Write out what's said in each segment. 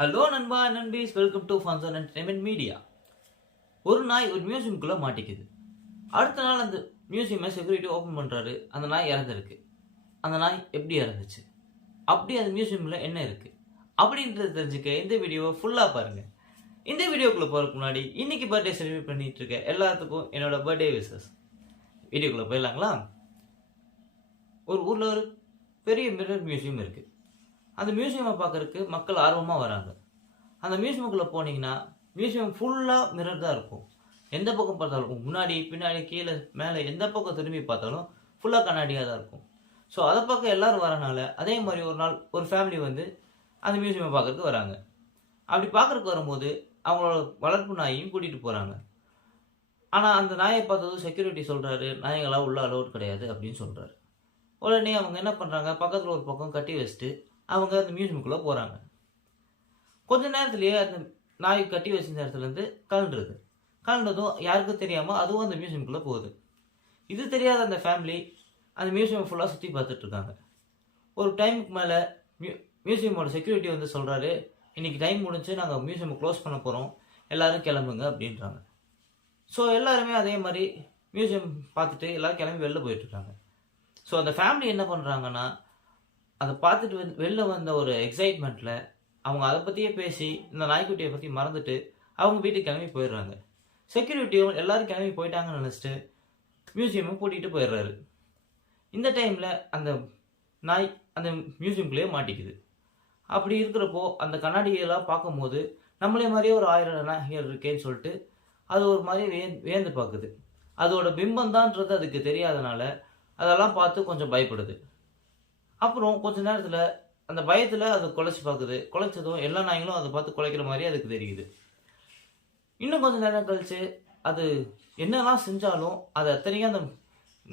Hello நண்பா நண்பீஸ், welcome to ஃபன்சன் entertainment media. ஒரு நாய் ஒரு மியூசியம்குள்ளே மாட்டிக்குது. அடுத்த நாள் அந்த மியூசியமை செக்யூரிட்டி ஓப்பன் பண்ணுறாரு. அந்த நாய் இறந்துருக்கு. அந்த நாய் எப்படி இறந்துச்சு, அப்படி அந்த மியூசியமில் என்ன இருக்குது அப்படின்றத தெரிஞ்சுக்க இந்த வீடியோவை ஃபுல்லாக பாருங்கள். இந்த வீடியோக்குள்ளே போகிறதுக்கு முன்னாடி இன்றைக்கி பர்த்டே செலிப்ரேட் பண்ணிகிட்டு இருக்க எல்லாத்துக்கும் என்னோட பர்த்டே விஷஸ். வீடியோக்குள்ளே போயிடலாங்களா? ஒரு ஊரில் ஒரு பெரிய மிரர் மியூசியம் இருக்குது. அந்த மியூசியமை பார்க்குறதுக்கு மக்கள் ஆர்வமாக வராங்க. அந்த மியூசியமுக்குள்ளே போனீங்கன்னா மியூசியம் ஃபுல்லாக மிரர் தான் இருக்கும். எந்த பக்கம் பார்த்தாலும் முன்னாடி பின்னாடி கீழே மேலே எந்த பக்கம் திரும்பி பார்த்தாலும் ஃபுல்லாக கண்ணாடியாக தான் இருக்கும். ஸோ அதை பார்க்க எல்லோரும் வரனால அதே மாதிரி ஒரு நாள் ஒரு ஃபேமிலி வந்து அந்த மியூசியமை பார்க்குறதுக்கு வராங்க. அப்படி பார்க்குறதுக்கு வரும்போது அவங்களோட வளர்ப்பு நாயையும் கூட்டிகிட்டு போகிறாங்க. ஆனால் அந்த நாயை பார்த்ததும் செக்யூரிட்டி சொல்கிறாரு, நாய்களாக உள்ள அலோட் கிடையாது அப்படின்னு சொல்கிறாரு. உடனே அவங்க என்ன பண்ணுறாங்க, பக்கத்தில் ஒரு பக்கம் கட்டி வச்சுட்டு அவங்க அந்த மியூசியமுக்குள்ளே போகிறாங்க. கொஞ்ச நேரத்துலேயே அந்த நாய் கட்டி வச்சிருந்த இடத்துலேருந்து கலண்டதும் யாருக்கும் தெரியாமல் அதுவும் அந்த மியூசியமுக்குள்ளே போகுது. இது தெரியாத அந்த ஃபேமிலி அந்த மியூசியம் ஃபுல்லாக சுற்றி பார்த்துட்ருக்காங்க. ஒரு டைமுக்கு மேலே மியூசியமோட செக்யூரிட்டி வந்து சொல்கிறாரு, இன்றைக்கி டைம் முடிஞ்சு நாங்கள் மியூசியமை க்ளோஸ் பண்ண போகிறோம், எல்லோரும் கிளம்புங்க அப்படின்றாங்க. ஸோ எல்லாருமே அதே மாதிரி மியூசியம் பார்த்துட்டு எல்லோரும் கிளம்பி வெளில போயிட்டுருக்காங்க. ஸோ அந்த ஃபேமிலி என்ன பண்ணுறாங்கன்னா, அதை பார்த்துட்டு வெளில வந்த ஒரு எக்ஸைட்மெண்ட்டில் அவங்க அதை பற்றியே பேசி இந்த நாய்க்குட்டியை பற்றி மறந்துட்டு அவங்க வீட்டுக்கு கிளம்பி போயிடுறாங்க. செக்யூரிட்டியும் எல்லோரும் கிளம்பி போயிட்டாங்கன்னு நினச்சிட்டு மியூசியமை கூட்டிகிட்டு போயிடுறாரு. இந்த டைமில் அந்த நாய் அந்த மியூசியம்குள்ளேயே மாட்டிக்குது. அப்படி இருக்கிறப்போ அந்த கண்ணாடியெல்லாம் பார்க்கும்போது நம்மளே மாதிரியே ஒரு 1000 நாய்கள் இருக்கேன்னு சொல்லிட்டு அது ஒரு மாதிரி வியந்து பார்க்குது. அதோட பிம்பம் தான்ன்றது அதுக்கு தெரியாதனால அதெல்லாம் பார்த்து கொஞ்சம் பயப்படுது. அப்புறம் கொஞ்ச நேரத்தில் அந்த பயத்தில் அது குலைச்சி பார்க்குது. குலைச்சதும் எல்லா நாய்களும் அதை பார்த்து குலைக்கிற மாதிரி அதுக்கு தெரியுது. இன்னும் கொஞ்சம் நேரம் கழித்து அது என்னெல்லாம் செஞ்சாலும் அதை அத்தனையும் அந்த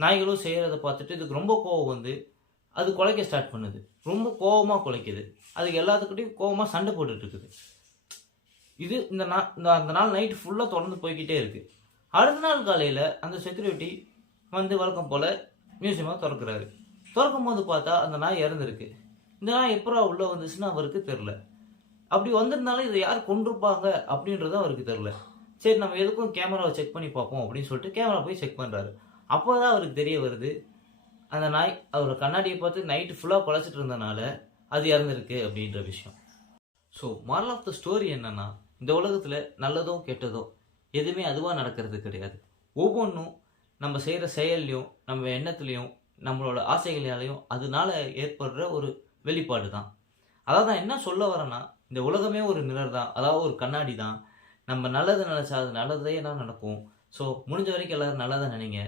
நாய்களும் செய்கிறத பார்த்துட்டு இதுக்கு ரொம்ப கோவம் வந்து அது குலைக்க ஸ்டார்ட் பண்ணுது. ரொம்ப கோவமாக குலைக்குது. அதுக்கு எல்லாத்துக்கிட்டையும் கோவமாக சண்டை போட்டுட்ருக்குது. இது அந்த நாள் நைட்டு ஃபுல்லாக தொடர்ந்து போய்கிட்டே இருக்குது. அடுத்த நாள் காலையில் அந்த செக்யூரிட்டி வந்து வழக்கம் போல் மியூசியமாக திறக்கிறாரு. திறக்கும் போது பார்த்தா அந்த நாய் இறந்துருக்கு. இந்த நாய் எப்போ உள்ளே வந்துச்சுன்னு அவருக்கு தெரில. அப்படி வந்திருந்தாலும் இதை யார் கொண்டிருப்பாங்க அப்படின்றது அவருக்கு தெரில. சரி, நம்ம எதுக்கும் கேமராவை செக் பண்ணி பார்ப்போம் அப்படின்னு சொல்லிட்டு கேமரா போய் செக் பண்ணுறாரு. அப்போ தான் அவருக்கு தெரிய வருது, அந்த நாய் அவரோட கண்ணாடியை பார்த்து நைட்டு ஃபுல்லாக குலைச்சிட்டு இருந்தனால அது இறந்துருக்கு அப்படின்ற விஷயம். So moral of the story என்னன்னா, இந்த உலகத்தில் நல்லதோ கெட்டதோ எதுவுமே அதுவாக நடக்கிறது கிடையாது. ஒவ்வொன்றும் நம்ம செய்கிற செயல்லையும் நம்ம எண்ணத்துலையும் நம்மளோட ஆசைகளாலையும் அதனால ஏற்படுற ஒரு வெளிப்பாடு தான். அதாவது நான் என்ன சொல்ல வரேன்னா, இந்த உலகமே ஒரு மிரர் தான், அதாவது ஒரு கண்ணாடி தான். நம்ம நல்லது நினச்சா அது நல்லதே தான் நடக்கும். ஸோ முடிஞ்ச வரைக்கும் எல்லோரும் நல்லதை நினைங்க.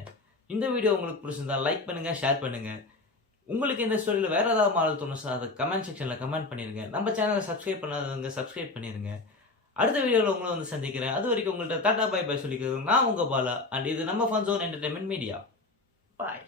இந்த வீடியோ உங்களுக்கு பிடிச்சிருந்தா லைக் பண்ணுங்கள், ஷேர் பண்ணுங்கள். உங்களுக்கு இந்த ஸ்டோரியில் வேறு ஏதாவது மாடல் தோணுச்சா அதை கமெண்ட் செக்ஷனில் கமெண்ட் பண்ணிடுங்க. நம்ம சேனலை சப்ஸ்கிரைப் பண்ணாதவங்க சப்ஸ்கிரைப் பண்ணிடுங்க. அடுத்த வீடியோவில் உங்களை வந்து சந்திக்கிறேன். அது வரைக்கும் உங்கள்கிட்ட டாடா பை பை சொல்லிக்கிறேன். நான் உங்கள் பாலா, அண்ட் இது நம்ம ஃபன் ஜோன் என்டர்டைன்மெண்ட் மீடியா. பாய்.